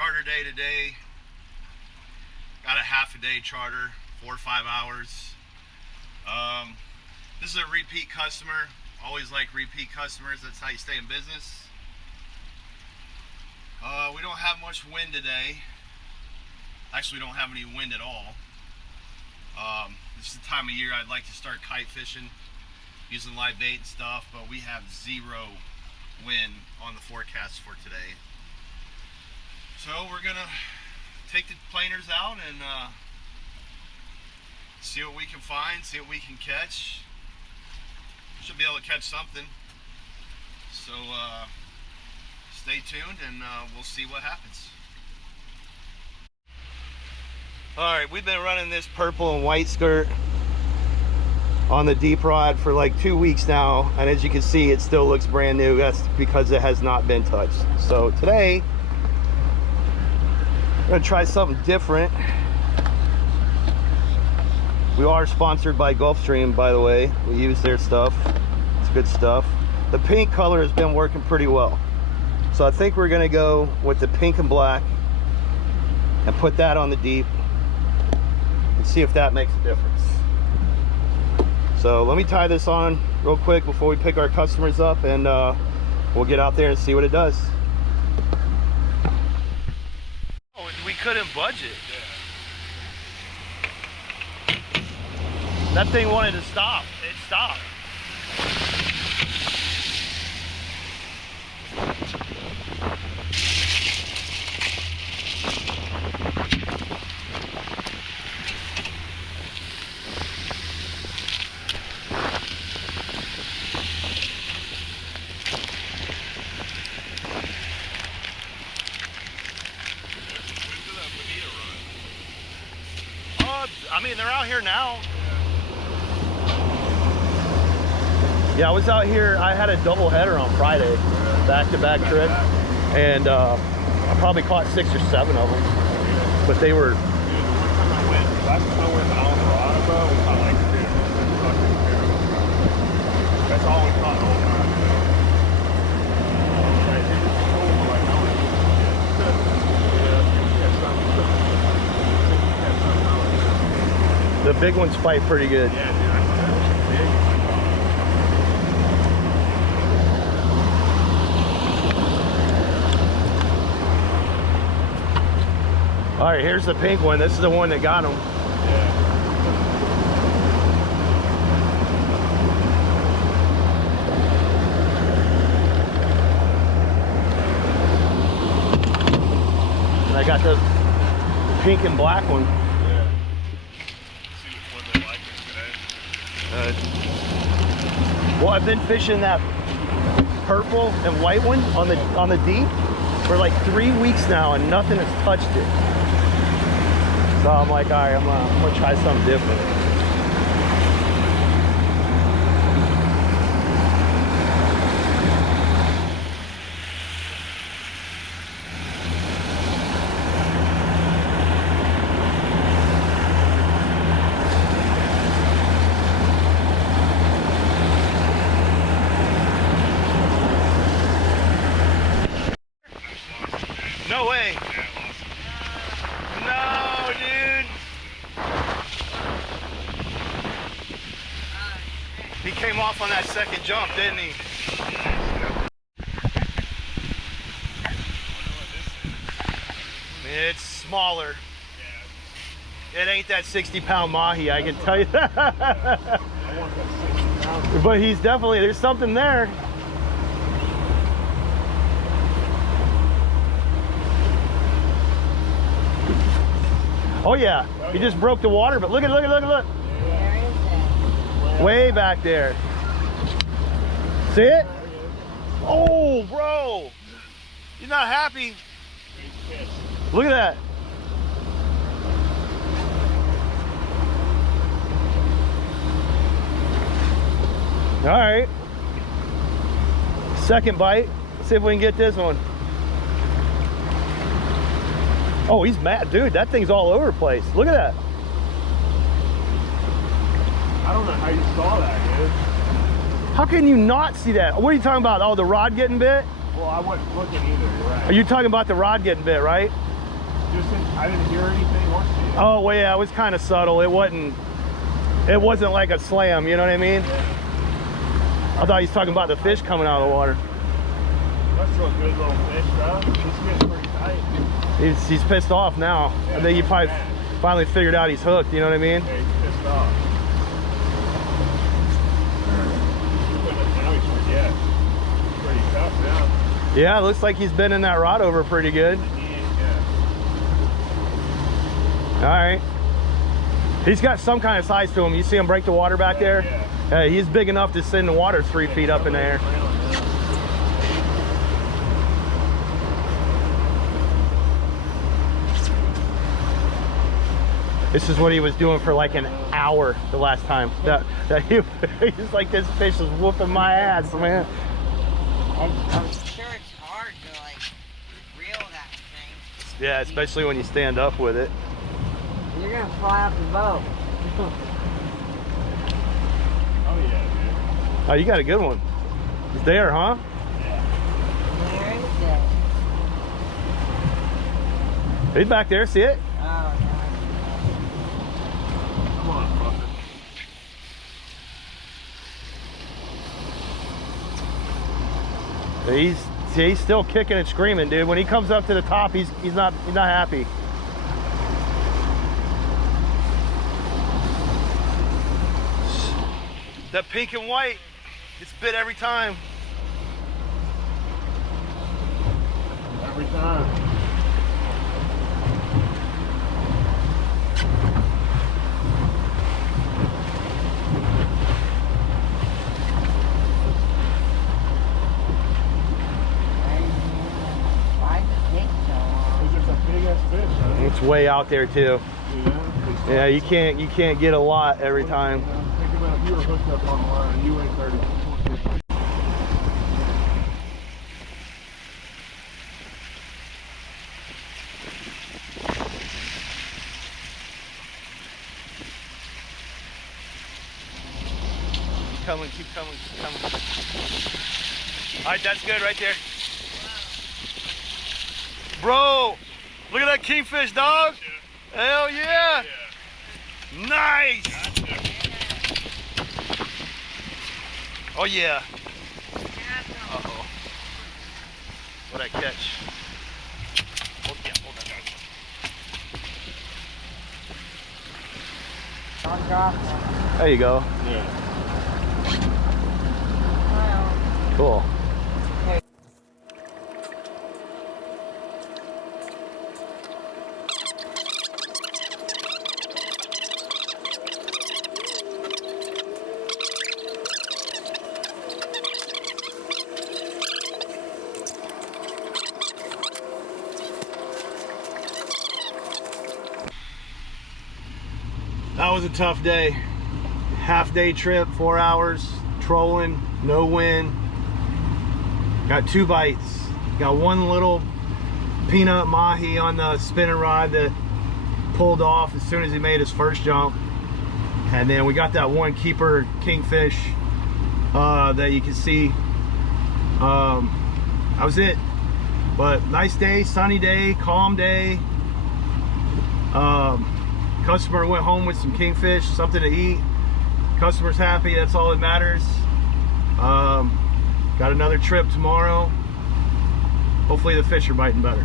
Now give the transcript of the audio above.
charter day today. Got a half a day charter, 4 or 5 hours. This is a repeat customer. Always like repeat customers. That's how you stay in business. We don't have much wind today. Actually, we don't have any wind at all. This is the time of year I'd like to start kite fishing, using live bait and stuff, but we have 0 wind on the forecast for today. So we're gonna take the planers out and see what we can find, see what we can catch. Should be able to catch something. So stay tuned and we'll see what happens. Alright, we've been running this purple and white skirt on the deep rod for like 2 weeks now, and as you can see, it still looks brand new. That's because it has not been touched. So today I'm gonna try something different. We are sponsored by Gulfstream, by the way. We use their stuff. It's good stuff. The pink color has been working pretty well, so I think we're gonna go with the pink and black and put that on the deep and see if that makes a difference. So let me tie this on real quick before we pick our customers up, and we'll get out there and see what it does. Oh, we couldn't budge it. Yeah. That thing wanted to stop. It stopped. I mean, they're out here now. Yeah, I was out here. I had a double header on Friday, back-to-back trip, and I probably caught 6 or 7 of them. But they were. Last time I went out in Colorado, we caught like 2. That's all we caught the whole time. The big ones fight pretty good. Yeah, dude, I thought that was big. All right, here's the pink one. This is the one that got him. Yeah. And I got the pink and black one. Well, I've been fishing that purple and white one on the deep for like 3 weeks now, and nothing has touched it. So I'm like, all right, I'm gonna try something different. No way. No, dude. He came off on that second jump, didn't he? It's smaller. It ain't that 60-pound mahi, I can tell you that. But he's definitely, there's something there. Oh yeah, he just broke the water, but look at, look. Where is it? Way back there. See it? Oh, bro. He's not happy. Look at that. All right. Second bite. Let's see if we can get this one. Oh, he's mad. Dude, that thing's all over the place. Look at that. I don't know how you saw that, dude. How can you not see that? What are you talking about? Oh, the rod getting bit? Well, I wasn't looking either, you're right. Are you talking about the rod getting bit, right? I didn't hear anything or see it. Oh, well, yeah, it was kind of subtle. It wasn't like a slam, you know what I mean? Yeah. I thought he was talking about the fish coming out of the water. That's a good little fish, though. He's getting pretty tight. He's pissed off now. Yeah, I think he probably finally figured out he's hooked, you know what I mean? Yeah, he's pissed off. Now he's, yeah, pretty tough now. Yeah, it looks like he's been in that rod over pretty good. Yeah. All right. He's got some kind of size to him. You see him break the water back there? Yeah. He's big enough to sit in the water 3 feet up in the air. This is what he was doing for like an hour the last time. He's like, this fish is whooping my ass, man. I'm sure it's hard to like reel that thing. Yeah, especially when you stand up with it. You're gonna fly off the boat. Oh, yeah, Oh, you got a good one. He's there, huh? dude. Yeah. Where is it? He's back there, see it? Oh, Come on, fucker. He's still kicking and screaming, dude. When he comes up to the top, he's not happy. That pink and white gets bit every time. Every time. why does it take so long? It's just a big ass fish, huh? It's way out there too. Yeah. Yeah, you can't get a lot every time. Think about if you were hooked up on the line, you weigh 30. Keep coming. All right, that's good right there. Bro, look at that kingfish, dog. Hell yeah. Nice. Oh yeah. Uh-oh. What'd I catch? Hold on. Don't drop one. There you go. Yeah. Cool. That was a tough day. Half-day trip, 4 hours, trolling, no wind. Got 2 bites. Got one little peanut mahi on the spinning rod that pulled off as soon as he made his first jump. And then we got that one keeper kingfish that you can see. That was it. But nice day, sunny day, calm day. Customer went home with some kingfish, something to eat. Customer's happy, that's all that matters. Got another trip tomorrow. Hopefully the fish are biting better.